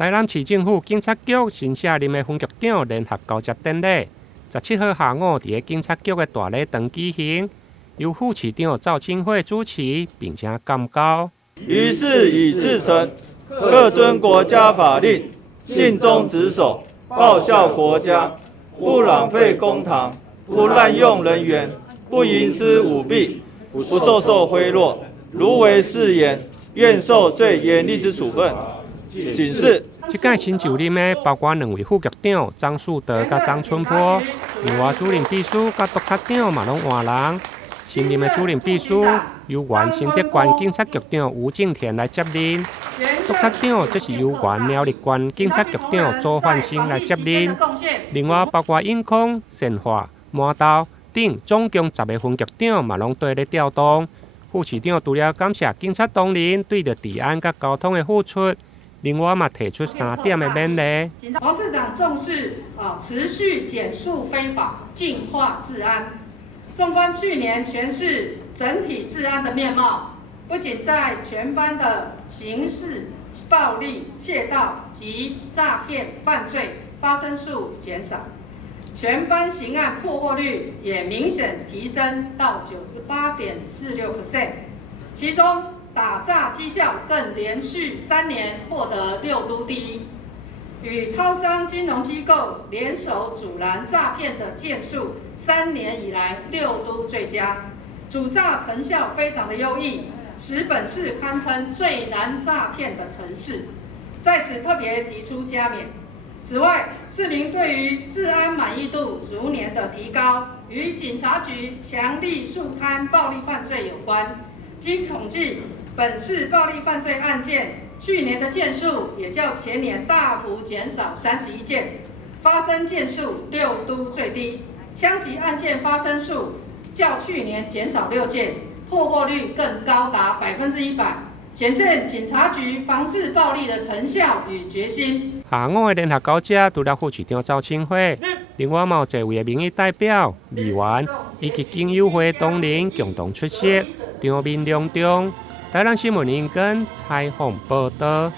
台南市政府警察局新卸任的分局长联合交接典礼，17号下午伫警察局的大礼堂举行，由副市长赵清惠主持，并且感告。于是以赤诚，恪遵国家法令，尽忠职守，报效国家，不浪费公堂，不滥用人员，不营私舞弊，不受贿赂，如违誓言，愿受最严厉之处分。请示。这届新就任的包括2位副局长张树德和张春波，另外主任秘书和督察长嘛拢换人。新任的主任秘书由原新竹县警察局长吴敬田来接任，督察长则是由原苗栗县警察局长周焕生来接任。另外包括永康、善化、麻豆等总共10个分局长嘛拢对咧调动。副市长除了感谢警察同仁对着治安和交通的付出。另外嘛，提出3点的勉励。王市长重视持续减速非法，净化治安。纵观去年全市整体治安的面貌，不仅在全班的刑事暴力、窃盗及诈骗犯罪发生数减少，全班刑案破获率也明显提升到98.46%，其中打诈绩效更连续3年获得6都第一，与超商金融机构联手阻拦诈骗的件数3年以来6都最佳，阻诈成效非常的优异，使本市堪称最难诈骗的城市。在此特别提出加冕。此外，市民对于治安满意度逐年的提高，与警察局强力肃贪暴力犯罪有关。经统计，本市暴力犯罪案件去年的件数也较前年大幅减少31件，发生件数6都最低，枪击案件发生数较去年减少6件，破获率更高达100%，显见警察局防治暴力的成效与决心。下午的联合交接，除了副市长赵清惠，另外有多位的民意代表、议员以及警友会同仁共同出席，场面隆重。台南新闻引根采访报道。